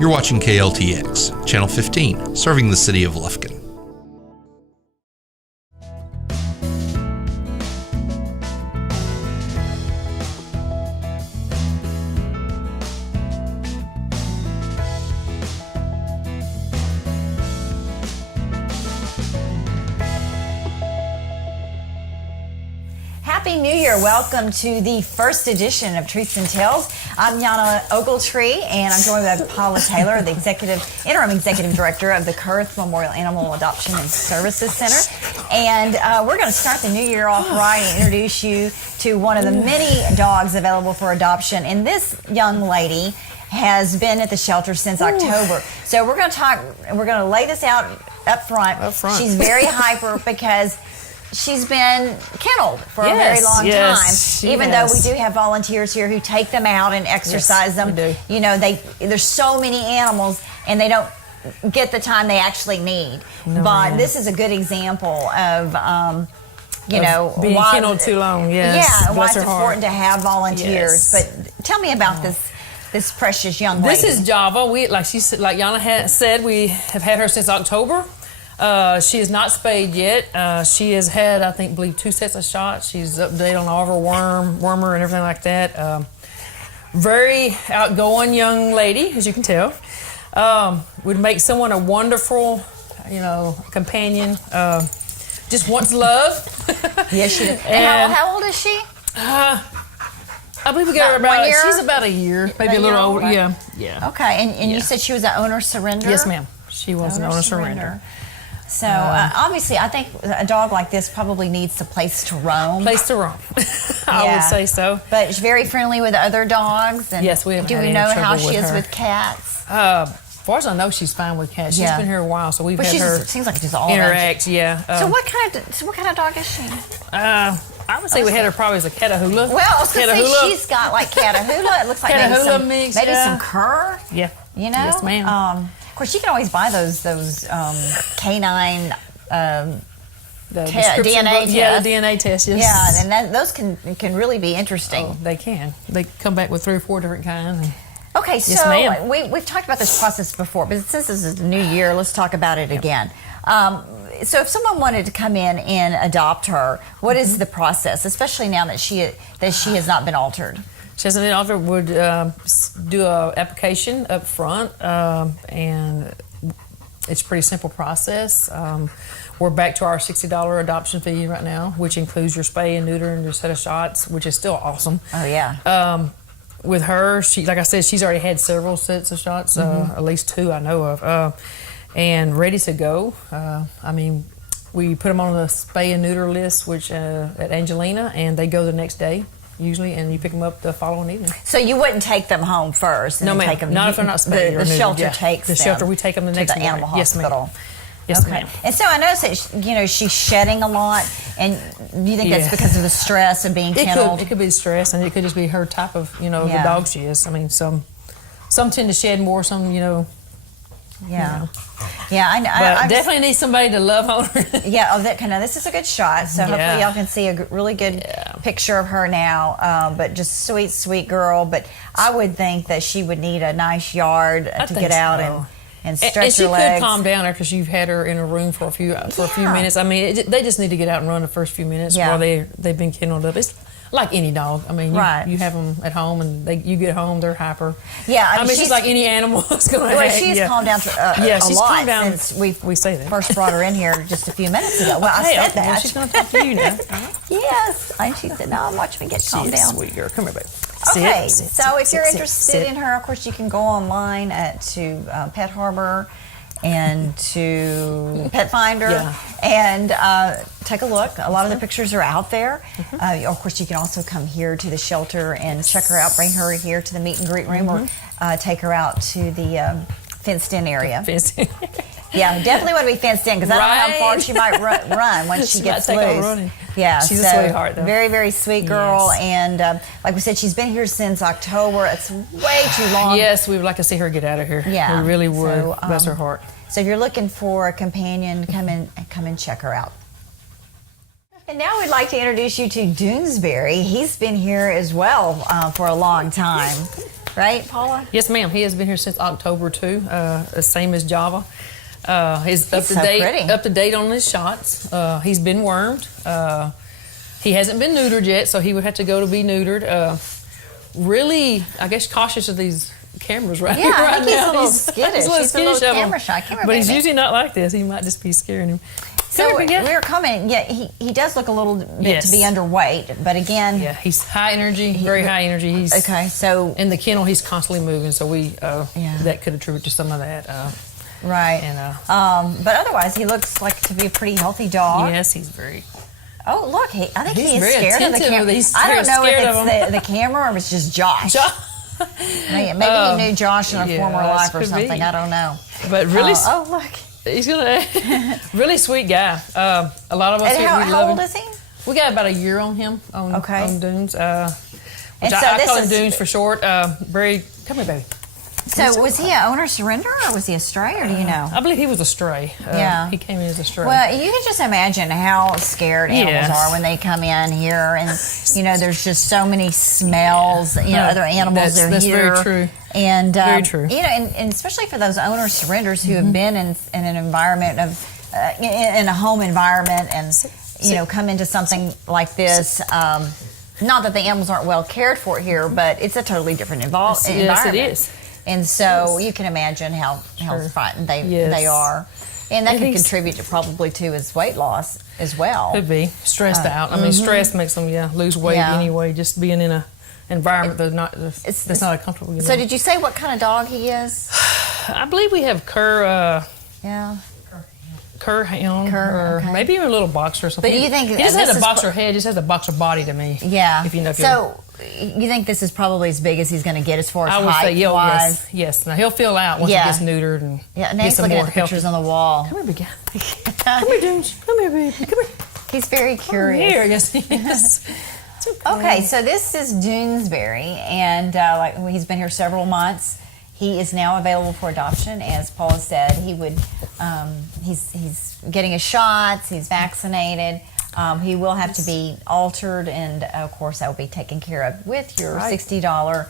You're watching KLTX, Channel 15, serving the city of Lufkin. Happy New Year. Welcome to the first edition of Treats and Tales. I'm Yana Ogletree, and I'm joined by Paula Taylor, the interim executive director of the Kurth Memorial Animal Adoption and Services Center. And we're going to start the new year off right and introduce you to one of the many dogs available for adoption. And this young lady has been at the shelter since October. So we're going to lay this out up front. She's very hyper because she's been kenneled for a very long time. Even though we do have volunteers here who take them out and exercise them. You know, there's so many animals and they don't get the time they actually need. But this is a good example of being kenneled too long. Why it's important to have volunteers. But tell me about this precious young lady. This is Java. Like Yana said, we have had her since October. She is not spayed yet. She has had, I believe 2 sets of shots. She's up to date on all of her wormer and everything like that. Very outgoing young lady, as you can tell. Would make someone a wonderful, companion. Just wants love. Yes, she does. And how old is she? I believe we got her about 1 year? She's about a year, maybe a little older. Right? Yeah. Okay, and you said she was an owner surrender? Yes, ma'am. She was an owner surrender. So obviously, I think a dog like this probably needs a place to roam. I would say so. But she's very friendly with other dogs. And yes, we have. Do we know how she is with cats? As far as I know, she's fine with cats. She's been here a while, so we've had her. Seems like just all interact. So what kind of dog is she? I would say we had her probably as a Catahoula. Well, I was going to say she's got like Catahoula. It looks like maybe some cur. Yeah. You know? Yes, ma'am. Of course, you can always buy those canine DNA tests. Yeah, the DNA test. Yes. Yeah, and those can really be interesting. Oh, they can. They come back with 3 or 4 different kinds. Okay, so we've talked about this process before, but since this is the new year, let's talk about it again. So if someone wanted to come in and adopt her, what is the process, especially now that she has not been altered? She hasn't been altered. Would do an application up front, and it's a pretty simple process. We're back to our $60 adoption fee right now, which includes your spay and neuter and your set of shots, which is still awesome. Oh yeah. With her, like I said, she's already had several sets of shots, at least 2 I know of, and ready to go. We put them on the spay and neuter list, which at Angelina, and they go the next day usually, and you pick them up the following evening. So you wouldn't take them home first? No, ma'am. Not if they're not spayed. The shelter takes them. The shelter, we take them the next morning. Animal hospital. Yes, ma'am. And so I noticed that she's shedding a lot, and do you think that's because of the stress of being kenneled? It could be stress, and it could just be her type of the dog she is. I mean, some tend to shed more, some I definitely need somebody to love on her. This is a good shot, so hopefully y'all can see a really good picture of her now. But just sweet girl. But I would think that she would need a nice yard to get out and stretch her legs. And she could calm down after you've had her in a room for a few minutes. I mean, they just need to get out and run the first few minutes while they've been kenneled up. It's like any dog. I mean, you have them at home, and you get home, they're hyper. Yeah, I mean, it's just like any animal is going to have. She's calmed down a lot calmed down since we say that. first brought her in here just a few minutes ago. Well, I said that. Well, she's going to talk to you now. Yes, and she said, "No, watch me get calmed down." Sweet girl, come here, baby. Okay, so if you're interested in her, of course, you can go online to Pet Harbor and to Pet Finder and take a look. A lot of the pictures are out there. Of course, you can also come here to the shelter and check her out, bring her here to the meet and greet room, or take her out to the fenced-in area. Yeah, definitely want to be fenced in because I don't know how far she might run once she gets loose. Yeah, she's a sweetheart, though. Very, very sweet girl, and like we said, she's been here since October. It's way too long. Yes, we would like to see her get out of here. Yeah, we really would. So, bless her heart. So if you're looking for a companion, come in, check her out. And now we'd like to introduce you to Doonesbury. He's been here as well for a long time. right, Paula? Yes, ma'am. He has been here since October too. The same as Java. He's up to so date. pretty. Up to date on his shots. He's been wormed. He hasn't been neutered yet, so he would have to go to be neutered. Really, I guess cautious of these cameras right Yeah, right I think he's now. a little skittish. He's a little He's a little skittish of him. camera shy. Come here, But he's baby. usually not like this. He might just be scaring him. So Come here, we were commenting, yeah, he does look a little bit Yes. to be underweight, but again, Yeah, he's high energy, very high energy. He's okay, so in the kennel. He's constantly moving, so we Yeah. that could attribute to some of that. right. And But otherwise, he looks like to be a pretty healthy dog. yes, he's very. Oh, look, I think He's he is very scared of the attentive. camera. He's I don't very know scared if of it's the camera or if it's just Josh. Maybe he knew Josh in a yeah, former that life or could be. something. I don't know. But really, Oh, look. he's gonna really sweet guy. A lot of us And here, we how love old him. is he? We got about a year on him on Dunes. And Which so I this call him is- Dunes for short. Very, come here, baby. So was he an owner surrender or was he a stray, or do you know? I believe he was a stray. Yeah. He came in as a stray. Well, you can just imagine how scared animals Yes. are when they come in here, and there's just so many smells. Other animals are that's here. very true. And Very true. and especially for those owner surrenders who have been in an environment of in a home environment, and come into something like this. Not that the animals aren't well cared for here, but it's a totally different environment. Yes, it is. And so you can imagine how frightened they are. And that could contribute to probably to his weight loss as well. Could be stressed out. I mean, stress makes them lose weight anyway. Just being in a environment that's not a comfortable. So did you say what kind of dog he is? I believe we have Cur. Yeah. Cur hound, Cur, or okay. maybe a little boxer or something. But do you think he just this has a is boxer head? Just has a boxer body to me. Yeah. If you know. So you think this is probably as big as he's going to get as far as I would say, height wise? yes. Now he'll fill out once he gets neutered and now gets he's some looking more at the pictures healthy. on the wall. Come here, big guy. Come here, Dunes. Come here, baby. Come here. He's very curious. Come here. Yes, he is. It's Okay, so this is Doonesbury, and he's been here several months. He is now available for adoption, as Paula said. He's getting his shots. He's vaccinated. He will have to be altered, and of course, that will be taken care of with your $60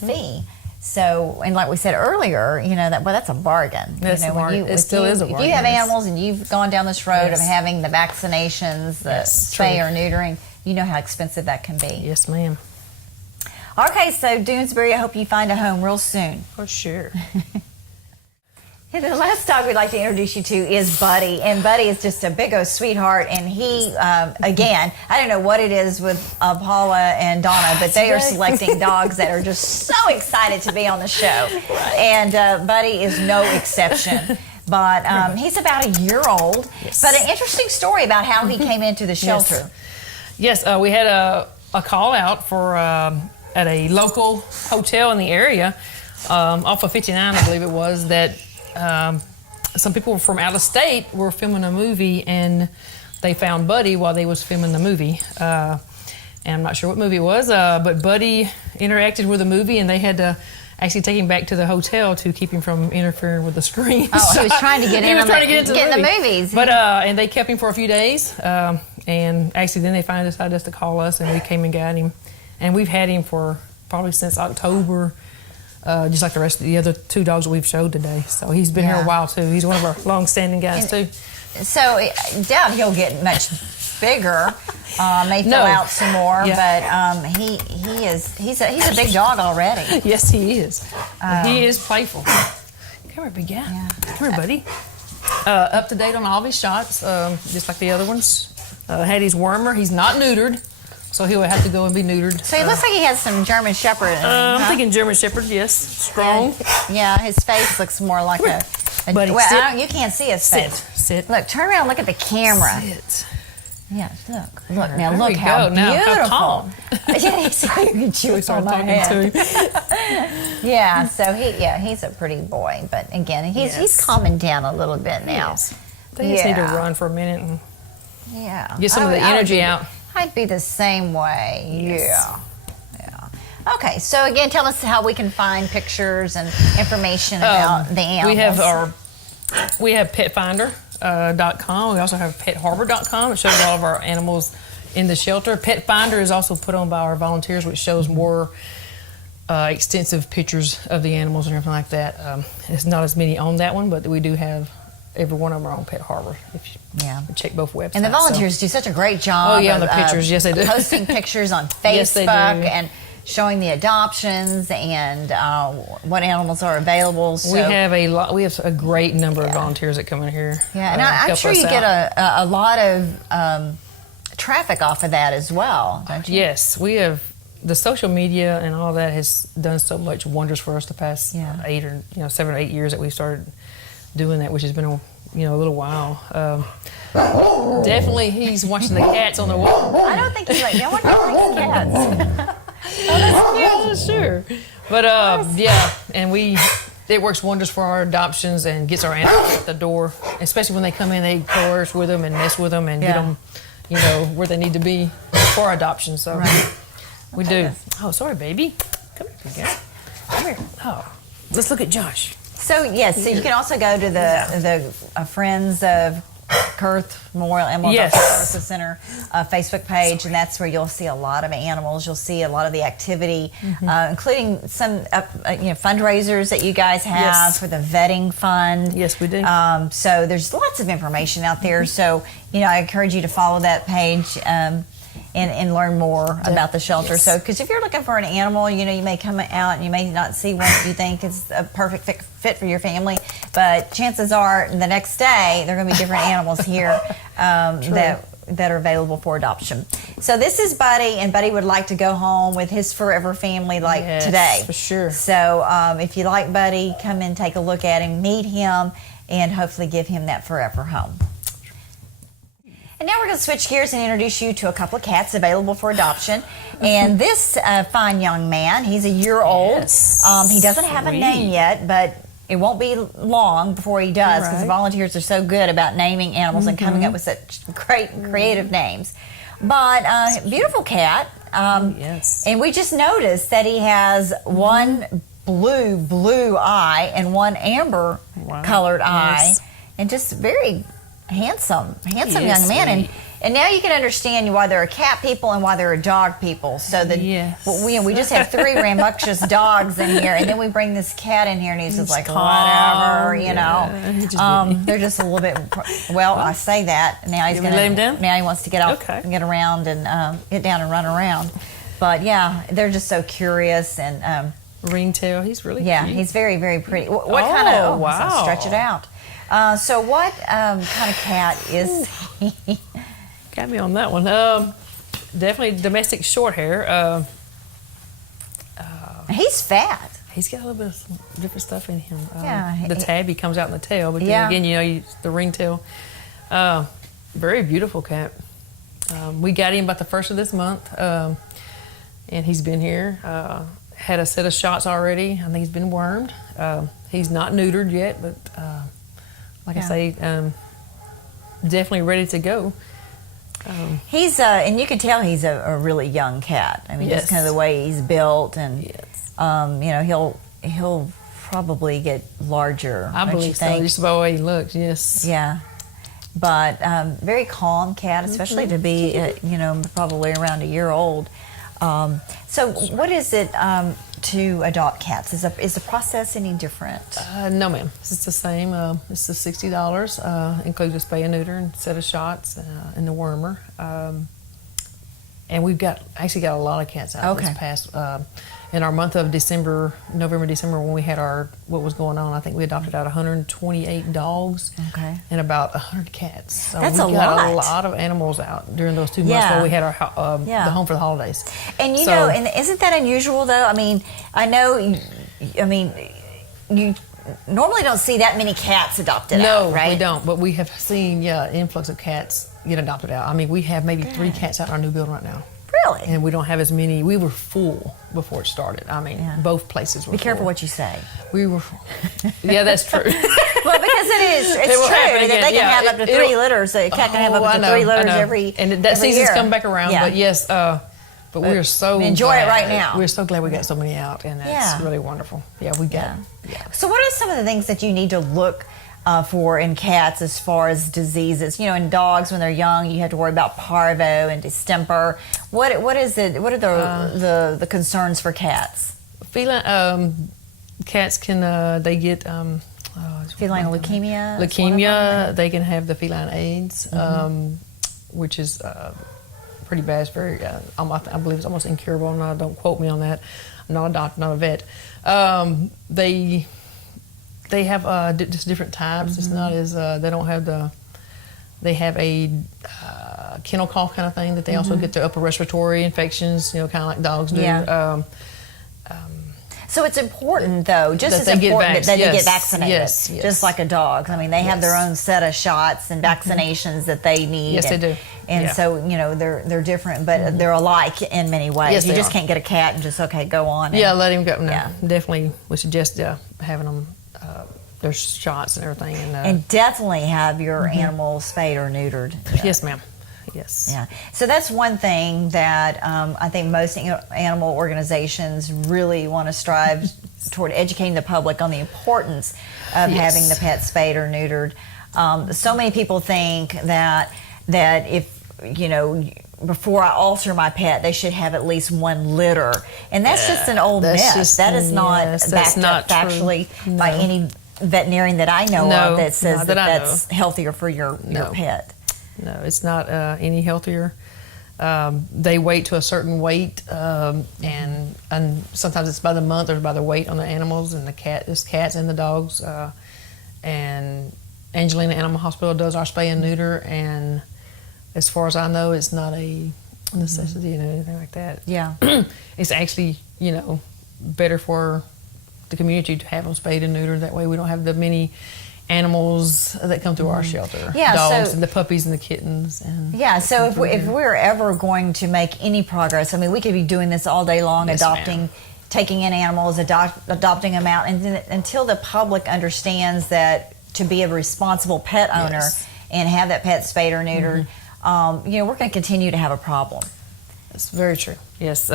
fee. So, and like we said earlier, that's a bargain. That's a bargain. It still is a bargain. If you have animals and you've gone down this road of Yes. having the vaccinations, the spay or neutering, you know how expensive that can be. Yes, ma'am. Okay, so Doonesbury, I hope you find a home real soon. For sure. And the last dog we'd like to introduce you to is Buddy, and Buddy is just a big old sweetheart, and he, again, I don't know what it is with Paula and Donna, but they are selecting dogs that are just so excited to be on the show, and Buddy is no exception. But he's about a year old, but an interesting story about how he came into the shelter. Yes, we had a call out for at a local hotel in the area, off of 59, I believe it was, that some people from out of state were filming a movie, and they found Buddy while they was filming the movie. And I'm not sure what movie it was, but Buddy interacted with the movie, and they had to actually take him back to the hotel to keep him from interfering with the screen. Oh, he was trying to get in into the movies. But and they kept him for a few days, and actually then they finally decided just to call us, and we came and got him, and we've had him for probably since October. Just like the rest of the other two dogs that we've showed today. So he's been here a while too. He's one of our long-standing guys too. So I doubt he'll get much bigger. May fill out some more, but he's a big dog already. Yes, he is. He is playful. Come here, big guy. Yeah. Come here, buddy. Up to date on all of his shots, just like the other ones. Had his wormer. He's not neutered. So he would have to go and be neutered. So he looks like he has some German Shepherd in him, I'm thinking German Shepherd, yes. Strong. Yeah, his face looks more like a Buddy, well, you can't see his face. Sit. Look, turn around and look at the camera. Sit. Yeah, look. Now There look we how go. Now, how beautiful. calm. Yeah, so you can chew on my hand. To him. Yeah, so he's a pretty boy, but again, he's calming down a little bit now. Yes. They just need to run for a minute and get some of the energy out. I'd be the same way. Yes. Yeah. Okay, so again, tell us how we can find pictures and information about the animals. We have petfinder.com. We also have petharbor.com. It shows all of our animals in the shelter. Pet Finder is also put on by our volunteers, which shows more extensive pictures of the animals and everything like that. It's not as many on that one, but we do have every one of them are on Pet Harbor. If you check both websites. And the volunteers do such a great job. Oh yeah, on the pictures, yes they do. Posting pictures on Facebook Yes, they do. and showing the adoptions and what animals are available. So, we have a great number of volunteers that come in here. Yeah, and I'm sure you get a lot of traffic off of that as well, don't you? Yes, we have. The social media and all that has done so much wonders for us the past 7 or 8 years that we started doing that, which has been a little while. Definitely, he's watching the cats on the wall. I don't think he's like no one likes cats. Oh, that's cute. Sure, but and it works wonders for our adoptions and gets our animals at the door, especially when they come in. They coerce with them and mess with them and get them, where they need to be for adoption. So. Right. We do. Oh, sorry, baby. Come here, girl. Come here. Oh, let's look at Josh. So yes, so you can also go to the Friends of Kurth Memorial Animal Adoption Services Center Facebook page, and that's where you'll see a lot of animals. You'll see a lot of the activity, including some fundraisers that you guys have for the vetting fund. Yes, we do. So there's lots of information out there. So I encourage you to follow that page. And learn more about the shelter. Yes. So, because if you're looking for an animal, you may come out and you may not see one that you think is a perfect fit for your family, but chances are the next day there are going to be different animals here that are available for adoption. So this is Buddy, and Buddy would like to go home with his forever family today. For sure. So if you like Buddy, come and take a look at him, meet him, and hopefully give him that forever home. And now we're going to switch gears and introduce you to a couple of cats available for adoption. And this fine young man, he's a year old. Yes. He doesn't have a name yet, but it won't be long before he does, because the volunteers are so good about naming animals and coming up with such great creative names. But beautiful cat. And we just noticed that he has one blue eye and one amber colored eye, and just very handsome young man, and now you can understand why there are cat people and why there are dog people. So that we just have 3 rambunctious dogs in here, and then we bring this cat in here, and he's just like whatever, they're just a little bit. Well, I say that now he's gonna lay him down. Now he wants to get off and get around and get down and run around. But they're just so curious and ringtail. He's really cute. He's very, very pretty. What kind of? Wow! Stretch it out. So what kind of cat is he? Got me on that one. Definitely domestic short hair. He's fat. He's got a little bit of different stuff in him. The tabby comes out in the tail, but then again, the ringtail. Very beautiful cat. We got him about the first of this month, and he's been here. Had a set of shots already. I think he's been wormed. He's not neutered yet, but I say, definitely ready to go. He's and you can tell he's a really young cat. I mean, just kind of the way he's built, and he'll probably get larger. I believe so. Just by the way he looks, yes. Yeah, but very calm cat, especially to be probably around a year old. So what is it to adopt cats? Is the process any different? No, ma'am. It's the same. It's the $60. Includes a spay and neuter and set of shots and the wormer. And we've actually got a lot of cats out this past in our month of November, December, when we had what was going on. I think we adopted out 128 dogs and about 100 cats. So that's we got a lot of animals out during those 2 months while we had our the home for the holidays. And and isn't that unusual though? I mean, you normally don't see that many cats adopted out, right? No, we don't. But we have seen influx of cats get adopted out. I mean, we have maybe 3 cats out in our new building right now. Really? And we don't have as many. We were full before it started. I mean, both places were full. Be careful what you say. We were full. Yeah, that's true. Well, because it's true that they can have up to 3 litters. A cat can have up to 3 litters every and that every season's year. come back around. Yeah. But yes, but we are so enjoy glad. it right now. We're so glad we got so many out, and that's really wonderful. Yeah, we got. Yeah. So, what are some of the things that you need to look for in cats as far as diseases? In dogs when they're young, you have to worry about parvo and distemper. What is it? What are the concerns for cats? Feline cats can they get Feline leukemia. leukemia. They can have the feline AIDS, which is pretty bad. It's very I believe it's almost incurable. No, don't quote me on that. I'm not a doctor, not a vet. They have just different types. It's not as they don't have the. They have a kennel cough kind of thing that they also get their upper respiratory infections. You know, kind of like dogs do. Yeah. So it's important, though, just that as they important that they yes. get vaccinated, Yes. just like a dog. I mean, they have their own set of shots and vaccinations that they need. Yes, they do. And so, you know, they're different, but they're alike in many ways. Yes, you they just are. can't get a cat and just, okay, go on. Yeah, let him go. No, Yeah. definitely. We suggest having them their shots and everything. And definitely have your animal spayed or neutered. Yes, ma'am. Yes. Yeah. So that's one thing that I think most animal organizations really want to strive toward educating the public on the importance of having the pet spayed or neutered. So many people think that if, you know, before I alter my pet, they should have at least one litter. And that's just an old myth. That is not backed up factually by any veterinarian that I know of that says that's healthier for your pet. No, it's not any healthier. They wait to a certain weight, and sometimes it's by the month or by the weight on the animals and there's cats and the dogs. And Angelina Animal Hospital does our spay and neuter, and as far as I know, it's not a necessity or anything like that. Yeah. It's actually, you know, better for the community to have them spayed and neutered. That way we don't have the many animals that come through our shelter. Yeah, dogs so, and the puppies and the kittens. So if we're ever going to make any progress, I mean, we could be doing this all day long, Yes, ma'am. taking in animals, adopting them out, and until the public understands that to be a responsible pet owner and have that pet spayed or neutered, you know, we're going to continue to have a problem. That's very true. Yes,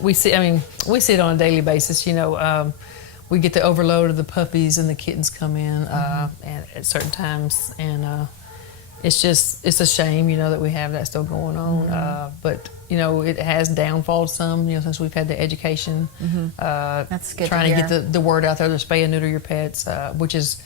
we see it on a daily basis. You know, we get the overload of the puppies and the kittens come in and at certain times, and it's a shame, you know, that we have that still going on. But you know, it has downfalled some, you know, since we've had the education. That's good. Trying to get the word out there to spay and neuter your pets, which is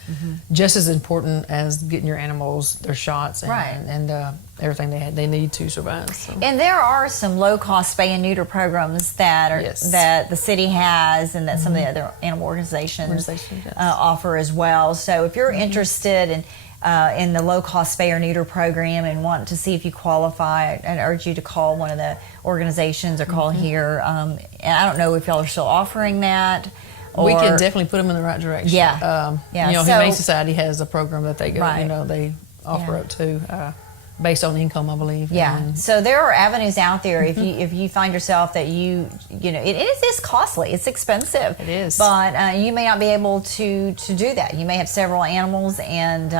just as important as getting your animals their shots and everything they need to survive. So. And there are some low-cost spay and neuter programs that the city has, and that some of the other animal organizations offer as well. So if you're interested in the low-cost spay or neuter program and want to see if you qualify, I'd urge you to call one of the organizations or call here. And I don't know if y'all are still offering that. We can definitely put them in the right direction. Yeah. You know, Humane Society has a program that they go, you know, they offer up to. Based on income, I believe. Yeah. So there are avenues out there. If you find yourself that you know, it is costly. It's expensive. It is. But you may not be able to do that. You may have several animals, and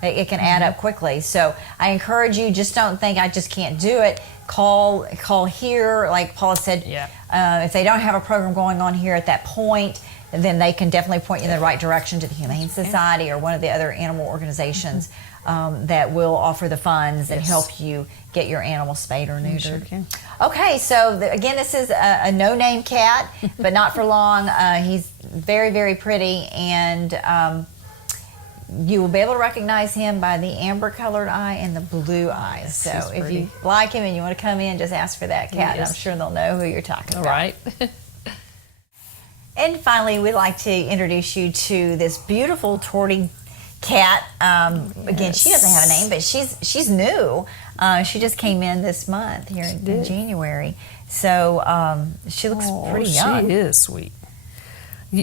it can add up quickly. So I encourage you, just don't think I just can't do it. Call here, like Paula said. If they don't have a program going on here at that point, then they can definitely point you in the right direction to the Humane Society or one of the other animal organizations that will offer the funds and help you get your animal spayed or neutered. Sure can. Okay, so again, this is a no-name cat, but not for long. He's very, very pretty, and you will be able to recognize him by the amber-colored eye and the blue eyes. Yes, so if you like him and you want to come in, just ask for that cat. Yes. I'm sure they'll know who you're talking about. All right. And finally, we'd like to introduce you to this beautiful tortie cat. Again, she doesn't have a name, but she's new. She just came in this month here in January. So she looks pretty young. She is sweet.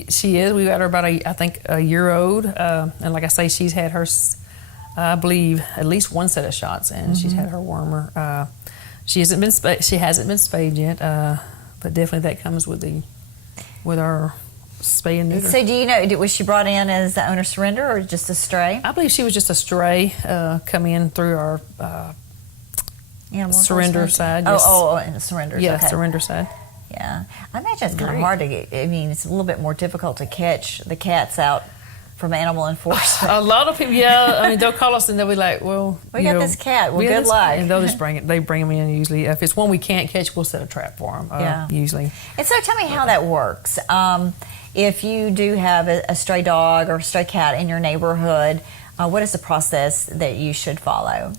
She is. We got her about a year old, and like I say, she's had her, I believe, at least one set of shots, and she's had her wormer. She hasn't been spayed yet, but definitely that comes with our spay and neuter. So do you know, was she brought in as the owner surrender or just a stray? I believe she was just a stray come in through our surrender side. Yes. Oh, and the surrender. Yeah, okay. surrender side. Yeah, I imagine it's kind of hard to get. I mean, it's a little bit more difficult to catch the cats out from animal enforcement? A lot of people, yeah. I mean, they'll call us and they'll be like, "Well, We got this cat. Well, we got good this luck." cat. And they'll just bring it. They bring them in usually. If it's one we can't catch, we'll set a trap for them. Yeah. Usually. And so tell me how that works. If you do have a stray dog or a stray cat in your neighborhood, what is the process that you should follow?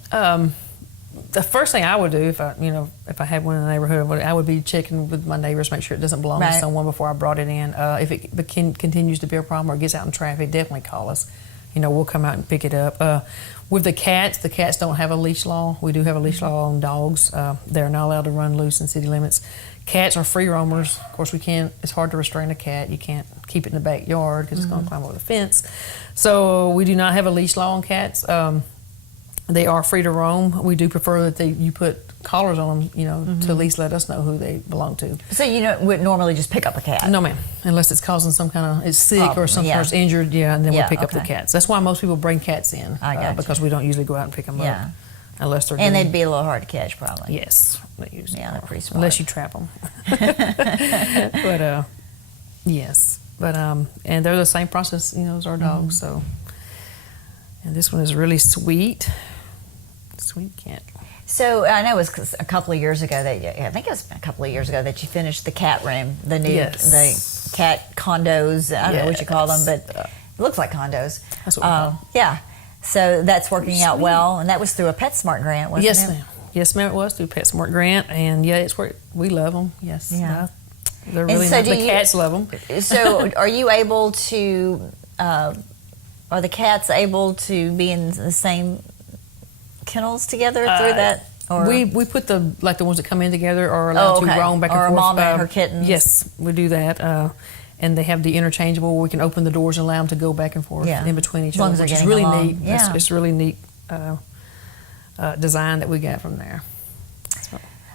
The first thing I would do if I had one in the neighborhood, I would be checking with my neighbors, make sure it doesn't belong to Right. someone before I brought it in. If it continues to be a problem or it gets out in traffic, definitely call us. We'll come out and pick it up. With the cats don't have a leash law. We do have a leash law on dogs. They're not allowed to run loose in city limits. Cats are free roamers. Of course, it's hard to restrain a cat. You can't keep it in the backyard because it's going to climb over the fence. So we do not have a leash law on cats. They are free to roam. We do prefer that you put collars on them, to at least let us know who they belong to. So you would normally just pick up a cat? No, ma'am. Unless it's causing some kind of, it's sick Problem, or something, yeah. or it's injured, and then we'll pick up the okay. cats. That's why most people bring cats in, I got because we don't usually go out and pick them Yeah. up unless they're And doing- they'd be a little hard to catch, probably. Yes, they usually Yeah, they're are. pretty smart. Unless you trap them. But yes, but and they're the same process, as our dogs. So, and this one is really sweet cat. So I know it was a couple of years ago that you finished the cat room, the new the cat condos. I don't know what you call them, but it looks like condos. That's what we call them. Yeah. So that's working out well, and that was through a PetSmart grant, wasn't Yes, it? ma'am. Yes, ma'am. It was through PetSmart grant, and it's where we love them. Yes. Yeah. They're really so nice. do The you- cats love them. So are you able to? Are the cats able to be in the same kennels together through that? Or We put the ones that come in together are allowed to roam back and or forth. a mom and her kittens. Yes, we do that. And they have the interchangeable where we can open the doors and allow them to go back and forth in between each As long other, as they're which is getting really along. neat. Yeah. It's really neat design that we got from there.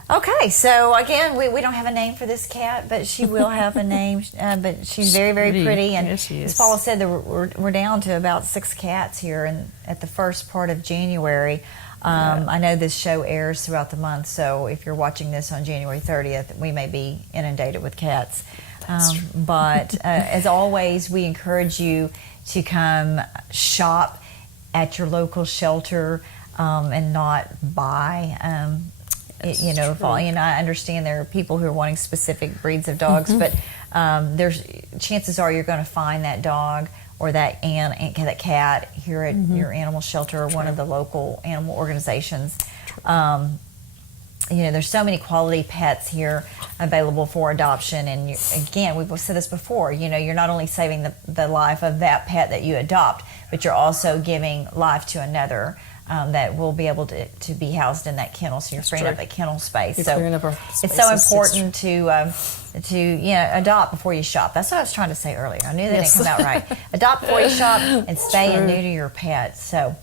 Okay, so again, we don't have a name for this cat, but she will have a name. But she's very, very pretty. And yes, she is. as Paula said, we're down to about 6 cats here at the first part of January. I know this show airs throughout the month, so if you're watching this on January 30th, we may be inundated with cats. But as always, we encourage you to come shop at your local shelter and not buy. I understand there are people who are wanting specific breeds of dogs, but there's chances are you're going to find that dog or that cat here at your animal shelter or one of the local animal organizations. There's so many quality pets here available for adoption, and again, we've said this before. You're not only saving the life of that pet that you adopt, but you're also giving life to another. That will be able to be housed in that kennel, so you're freeing up that kennel space. You're so clearing up our it's so spaces. important to adopt before you shop. That's what I was trying to say earlier. I knew that didn't come out right. Adopt before you shop and spay and neuter your pet. So,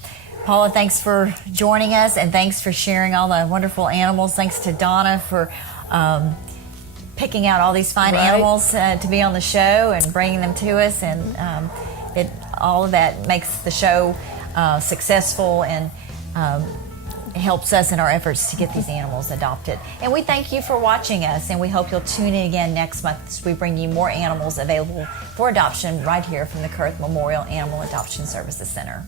Paula, thanks for joining us, and thanks for sharing all the wonderful animals. Thanks to Donna for picking out all these fine animals to be on the show and bringing them to us, and all of that makes the show successful and helps us in our efforts to get these animals adopted. And we thank you for watching us, and we hope you'll tune in again next month as we bring you more animals available for adoption right here from the Kurth Memorial Animal Adoption Services Center.